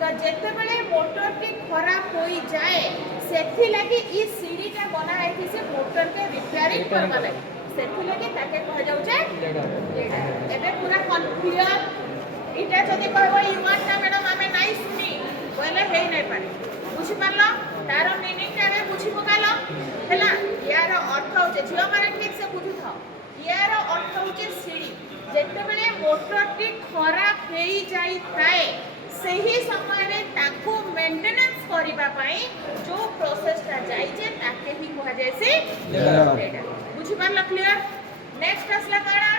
तो जेते बेले मोटर के खराब होई जाए सेथि लगी ई सीढ़ी का बना है कि से मोटर के रिपेयरिंग करबा लागी सेथि लगी ताके कह जाउ जे एबे पूरा क्लियर इटा जदी कहबो ई वर्ड ना मैडम हमें नाइ सुनी बोले हेई नै पारे बुझी पारलो तार मीनिंग रे बुझी पकालो हैला यार अर्थ होचे झियो माने ठीक से बुझु थाओ यार अर्थ होचे सीढ़ी जेते बेले मोटर टी खराब हेई जाई थाए सही समय रे ताको मेंटेनेंस करिबा पई जो प्रोसेस ता जाई जे ताके ही कहा जाय से बुझी पारलो क्लियर नेक्स्ट असला काडा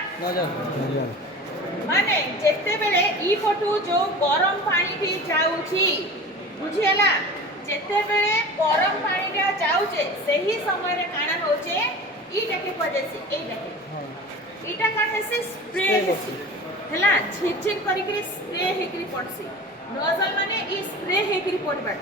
माने जेते बेले ई पटू जो गरम पानी टी जाउची बुझियला जेते बेले गरम पानी टा जाउचे सही समय रे काना होचे ई टाके पजेसी ए टाके इटा का हेसी स्प्रे हेसी हैला झिक झिक करी के स्प्रे हेकरी पडसी नोजल माने ई स्प्रे हेकरी पडबा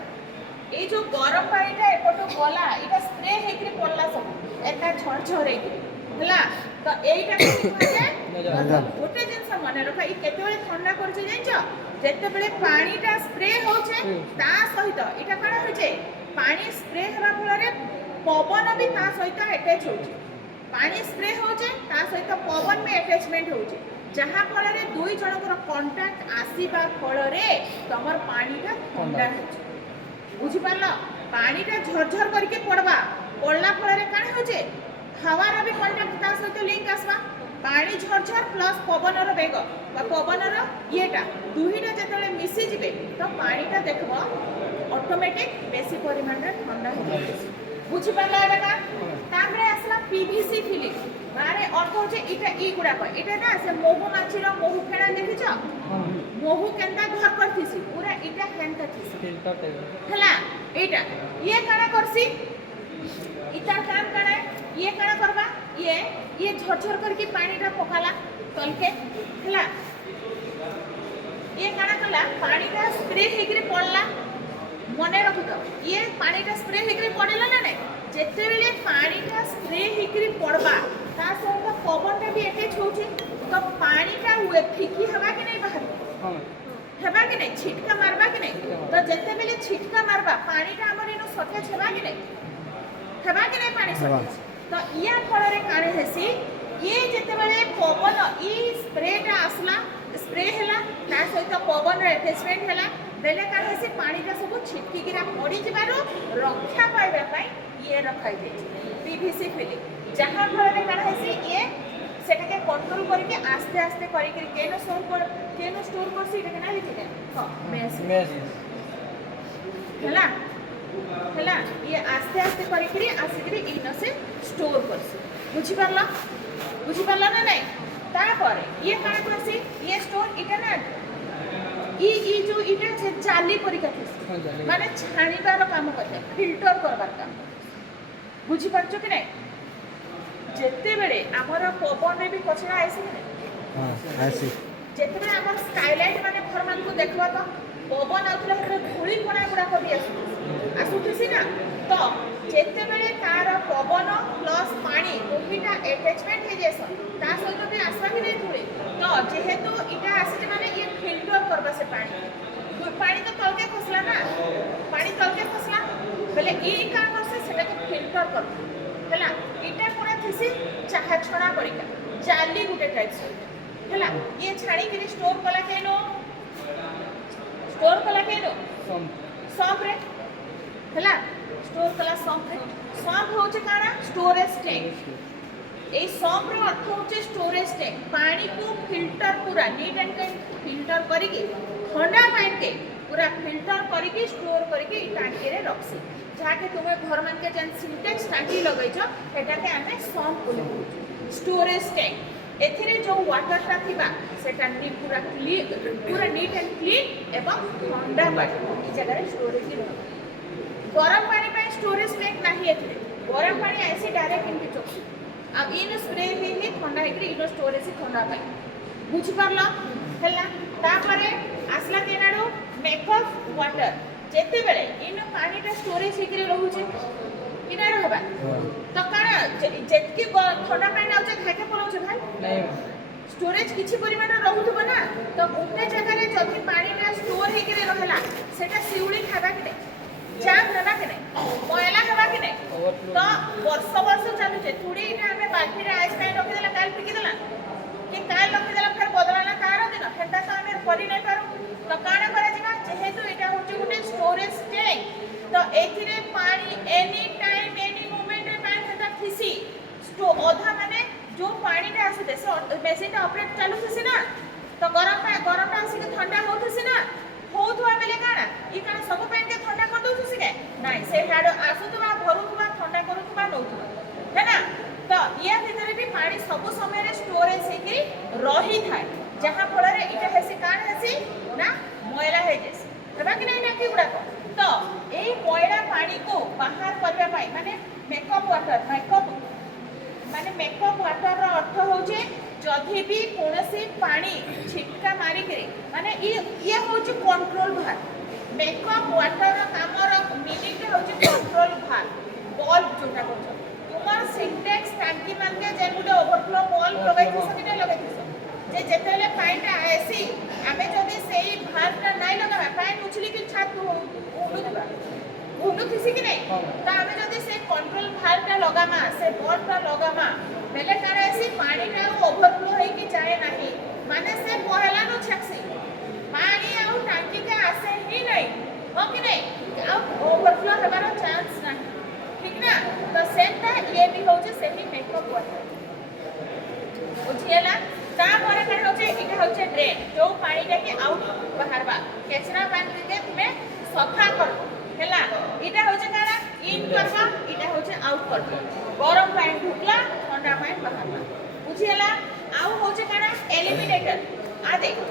ए जो गरम पानी टा एपटो गला इटा स्प्रे हेकरी पडला सब एटा झरझर हेकरी हैला तो एटा को कहजे गोटे जिंस मने रखा ई केते बेले ठंडा करजे जानछो जेते बेले पानी टा स्प्रे होचे ता सहित इटा काना होचे पानी स्प्रे हवा फलरे पवन भी ता सहित अटैच होचे पानी स्प्रे होचे ता सहित पवन में अटैचमेंट होचे जहा फलरे दुई जनकर कांटेक्ट आसीबा फलरे तमर पानी टा ठंडा होचे बुझी पारलो पानी टा झरझर करके पड़बा पड़ला फलरे काना होचे हवार भी कांटेक्ट ता सहित लिंक आसबा पानी झरझर प्लस पवनर बेग पवनर येटा दुहीटा जेतले मिसी जिवे तो पानीटा देखबो ऑटोमेटिक बेसी परिमाण रे ठंडा हो जाय बुझी पाला एटा तामरे असला पीवीसी फिलिंग माने अर्थ होचे इटा ई गुडा को इटा ना से मोहु माछीर मोहु फेणा देखिछ मोहु केनता घर करथिसी पूरा इटा हेनता थिसी फिल्टर टाइप हला एटा ये काना करसी इटा काम काना ये काना करबा ये झरझर करके पानी टा पकाला तलके हला ये काना कला पानी टा स्प्रे हेकरे पड़ला मने रखतो ये पानी टा स्प्रे हेकरे पड़ेला ना नै जेते बेले पानी टा स्प्रे हेकरे पड़बा ता सहित पवन टा भी अटैच होची तो पानी टा हुए फिकी हवा के नै बाहर हां हेबा के नै छिटका मारबा के नै तो जेते बेले छिटका मारबा पानी टा हमर इनो सटे छबा के नै हेबा के नै पानी सटे तो या फलरे काणे हेसी ये जेते बेले पवन ई स्प्रे टा आसला स्प्रे हैला ता सहित पवन रे अटैचमेंट हैला बेले काणे हेसी पानी टा सब छिटकी गिरा पड़ी जिबारो रक्षा पाइबा पई ये रखाई दे पीवीसी फिलिंग जहां फलरे काणे हेसी ये सेटा के कंट्रोल करके आस्ते आस्ते करी के केनो स्टोर करसी एटा केना लिखि दे हां मेस हैला हैला ये आस्ते आस्ते करी के आसिकरी इन से स्टोर करसी बुझी पारला ना नहीं तापर ये काना करसी ये स्टोर इटा ना ई जो इटा छे जाली परिका थी माने छाणीबार काम करते फिल्टर करबार काम बुझी पारछो कि नहीं जेते बेले हमर पवन रे भी कचरा आइसी हां आइसी जेते बेले हमर स्काईलाइट माने घर मान को देखबा तो पवन आउतले हेरे धूली कोना गुडा को भी आसुथसी ना तो जेते बेले तार पवन प्लस पानी दुहीटा अटैचमेंट हे जेसन ता सहित भी आसबा कि नहीं धूली तो जेहेतु इटा आसी माने ये फिल्टर करबा से पानी तो तलके खसला ना पानी तलके खसला बेले ई का करसे सेटा के फिल्टर कर हैला इटा पूरा थिसी चाहा छणा परिका जाली गुटे टाइप से हैला ये छाणी के स्टोर कला केनो सॉम्प रे हैला स्टोर कला सॉम्प होचे काना स्टोरेज टैंक ए सॉम्प रे अर्थ होचे स्टोरेज टैंक पानी को फिल्टर पूरा नीट एंड क्लीन फिल्टर करिके ठंडा पानी के पूरा फिल्टर करिके स्टोर करिके ई टांकी रे रखसी जाके तुमे घर मान के जन सिंटेक्स टांकी लगैछ एटा के हमें सॉम्प बोले स्टोरेज टैंक एथिरे जो वाटर ता थिबा सेटा पूरा क्लीन पूरा नीट एंड क्लीन एवं ठंडा पानी ई जगह रे स्टोरेज ही रहबा गरम पानी पे स्टोरेज टैंक नाही एथिरे गरम पानी ऐसे डायरेक्ट इनके चोक अब इन स्प्रे ही ठंडा हेकरी इन स्टोरेज ठंडा पाई बुझ पारला हैला तापरे आसला केनाडो मेकअप वाटर जेते बेले इन पानीटा स्टोरेज हेकरी रहउचे किना रहबा तो काना जेतकी ठंडा पानी आउचे खाके पळौचे भाई नहीं स्टोरेज किछि परिमाण रहउथबो ना तो गोटे जगह रे जदि पानीटा स्टोर हे के रहला सेटा सिउली खाबा कि नहीं जाम हेबा कि नहीं मैला हेबा कि नहीं तो वर्ष चालू छे थोड़ी इटा हमें बाल्टी रे आइस काई रखि देला काल फिकी देला कि काल रखि देला फिर बदलाना कार दिन हेता तो हमें करि नै पारू तो काना करा जिबा जेहेतु इटा होचे गुटे स्टोरेज टैंक तो एथिरे पानी एनी टाइम एनी मोमेंट रे पानी हेता थिसी अधा माने जो पानीटा आसे से मेसिनटा ऑपरेट चालू थसी ना तो गरमटा आसी के ठंडा होथसी ना होथुआ बेले काना ई काना सब पानी के ठंडा कर दोथसी के नाही से हाड आसुथुवा भरुथुवा ठंडा करूथुवा नउथुवा है ना तो या भीतर भी पानी सब समय रे स्टोरेज हे कि रही थाए जहां फल रे इटा हेसी कान हेसी ना मैला हे जेस हेबा कि नाही ना कि गुडा तो एई मैला पानी को बाहर करबा पाई माने मेकअप वाटर माने मेकअप वाटर रो अर्थ होचे जदि भी कोनसी पानी छिटका मारी के माने ये होचे कंट्रोल भार मेकअप वाटर रो काम रो मीनिंग होचे कंट्रोल भार बल्ब जोटा करछ तुमर सिंटेक्स टंकी मान के जे गुटे ओवरफ्लो बल्ब लगाइ दिस किने लगाइ दिस जे जेतेले पानीटा आसी आमे जदि सेही भारटा नाइ लगाबा पानी उछली के छात उडुतबा उडु थिसी कि नहीं तो आमे जदि से कंट्रोल भालटा लगामा से बल्बटा लगामा बेले कारे आसी पानीटा ओवरफ्लो होई कि जाए नाही माने से पहला नो छक्सी पानी आउ टांकी के आसे ही नहीं हो कि नहीं आउ ओवरफ्लो हेबार चांस नाही ठीक ना तो सेटा ये भी होचे सेही मेकअप वाटर बुझियला ता परे कान होचे इटा होचे ड्रेन जो पानीटा के आउट बाहरबा केचरा पानी के तुमे सफा करबो हेला इटा होचे काना इन करबा इटा होचे आउट करबा गरम पानी ढुकला ठंडा पानी बाहरला बुझियला आउ होचे काना एलिमिनेटर आ देख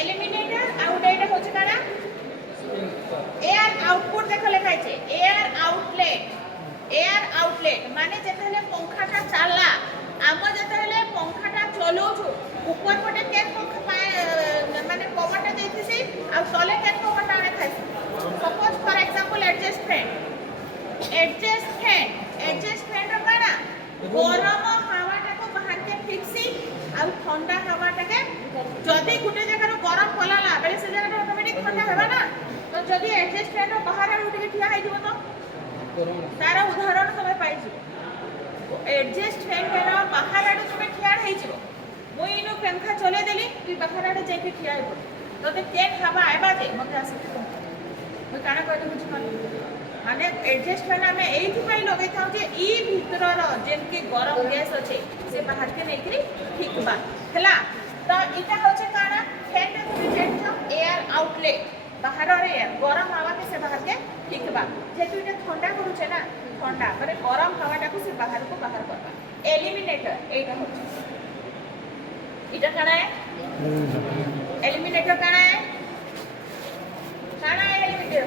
एलिमिनेटर आउ डेटा होचे काना एयर आउटपुट देख लेखाय छे एयर आउटलेट माने जेतेले पंखाटा चालला आम जेतेले पंखाटा चलोछु ऊपर पटे केन पंखा माने पवनटा देथिसी आ तले केन पवनटा आने खाइसी suppose for example adjust fan रो काना गरम हवाटा को बाहर के फिक्सी आ ठंडा हवाटा के जदी गुटे जगह रो गरम पलाला बेले से जगह ऑटोमेटिक ठंडा हेबा ना तो जदी एडजस्ट फैन रो बाहर आउ उठी ठिया हेइ दिबो तो तारा उदाहरण तमे पाइ जिवो एडजस्ट फैन रो बाहर आडू तमे ठिया हेइ जिवो मु इनु पंखा चले देली तू बाहर आडे जाके ठिया हेबो तते केन हवा आबा जे मते आसी मैं काना कहते बुझ पानी माने एडजस्ट फैन हमें एथि पई लगै थाउ जे ई भीतर जेन के गरम गैस अछि से बाहर के नेकरी ठीक बा हला तो इटा होचे काना फैन रे तुम जेट था एयर आउटलेट बाहर रे एयर गरम हवा के से बाहर के ठीक बा जे तू इटा ठंडा करू छे ना ठंडा माने गरम हवाटा को से बाहर करबा एलिमिनेटर एटा होचे इटा काना है एलिमिनेटर काना है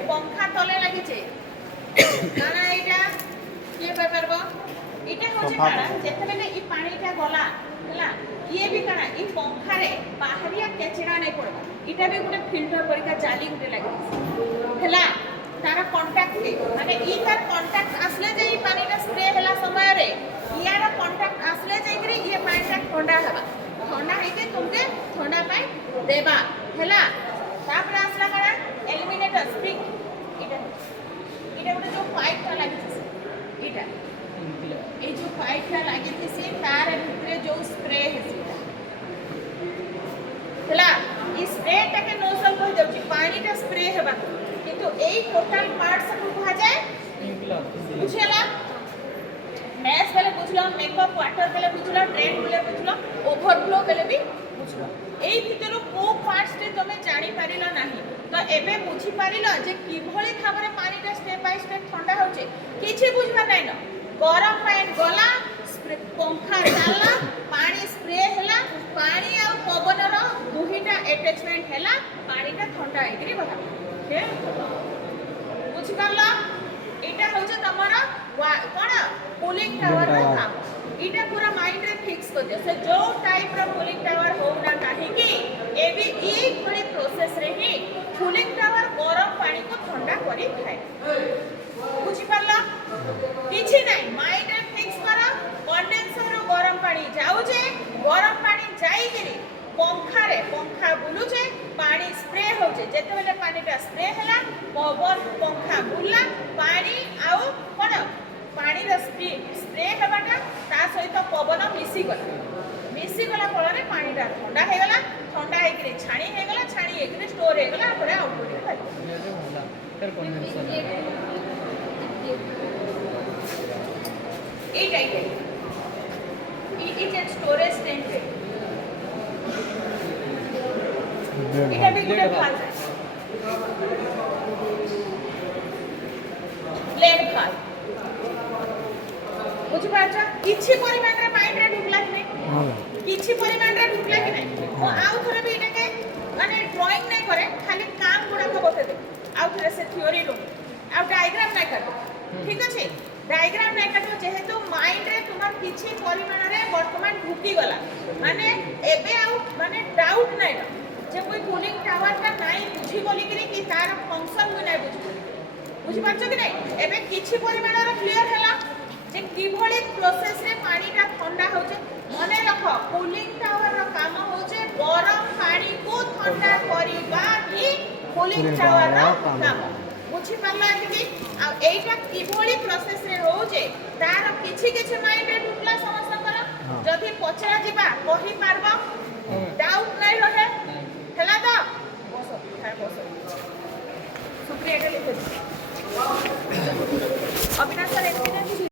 पंखा तले लागिचे काना एटा के परबो इटा होचे काना जेतेबेले ई पानीटा गला हला ये भी काना ई पंखा रे बाहरिया केचड़ा नै पड़बा इटा भी गुटे फिल्टर परिका जाली गुटे लागि हला तारा कांटेक्ट के माने ई तार कांटेक्ट आसले जे ई पानीटा स्प्रे हला समय रे इयार कांटेक्ट आसले जे करी ये पानीटा ठंडा हबा ठंडा है के तुमके ठंडा पाई देबा हला तापर आसला काना एलिमिनेटर स्प्रिंग इटा गुटे जो पाइपटा लागि इटा ए जो पाइपटा लागि से तार भितरे जो स्प्रे हेसी हला ई स्प्रे टाके नोजल कह जाउची पानीटा स्प्रे हेबा किंतु एई टोटल पार्ट सब कहा जाए बुझला मैस बेले बुझलो मेकअप वाटर बेले बुझलो ड्रेन बेले बुझलो ओवरफ्लो बेले भी बुझलो एई भितरो को पार्ट्स रे तमे जानि पारिलो नाही तो एबे बुझी पारिलो जे किभଳି भाबरे पानीटा स्टेप बाय स्टेप ठंडा होचे किछि बुझबा नै न गरम पानी गला पंखा चालला पानी स्प्रे हला पानी आ पवन रो दुहिटा अटैचमेंट हला पानीटा ठंडा हेकरी बाहर के बुझी पारला एटा होचे तमरा कोन कूलिंग टावर रो काम इटा पूरा माइंड रे फिक्स कर दियो से जो टाइप रो कूलिंग टावर हो ना काहे कि एबी एक बड़ी प्रोसेस रे ही कूलिंग टावर गरम पानी को ठंडा करी थाए बुझी पारला किछि नै माइंड रे फिक्स करा कंडेंसर रो गरम पानी जाउ जे गरम पानी जाई रे पंखा बुलुचे पानी स्प्रे होचे जेते बेले पानीटा स्प्रे होला पवन पंखा बुलला पानी आउ कोन पानी रे स्प्रे हेबाटा ता सहित पवन मिसी गला फଳରେ पानीटा ठंडा हे गला ठंडा हे कि छाणी हे गला छाणी हे कि स्टोर हे गला परे आउटपुट हे होला तर condenser A type it is a storage tank এটা বিগুড়ে ভাল ব্লেড ভাল বুঝি পারছ কিছু পরিমাণরে মাইন্ডরে ঢুকলা কি নাই কিছু পরিমাণরে ঢুকলা কি নাই ও আউ থরে বি এটাকে মানে ড্রয়িং নাই করে খালি কাম গুড়াকে বতে দে আউ থরে সে থিওরি লো আউ ডায়াগ্রাম নাই কাটো ঠিক আছে ডায়াগ্রাম নাই কাটো যেহেতু মাইন্ডরে তোমার কিছু পরিমাণরে বর্তমান ঢুকি গলা মানে এবে আউ মানে ডাউট নাই যে কোই কুলিং টাওয়ারটা নাই বুঝি বলি কি তার ফাংশন মুই নাই বুঝি পারছ কি নাই এবে কিছু পরিমাণর ক্লিয়ার হেলা যে কিভଳି প্রসেস রে পানিটা ঠান্ডা হচ্ছে মনে রাখ কুলিং টাওয়ার র কাম হচ্ছে গরম পানি কো ঠান্ডা করিবা হি কুলিং টাওয়ার র কাম বুঝি পারলা কি আর এইটা কিভଳି প্রসেস রে হচ্ছে তার কিছু মাইন্ডে ঢুকলা সমস্তଙ୍କର যদি পচরা ଯିବା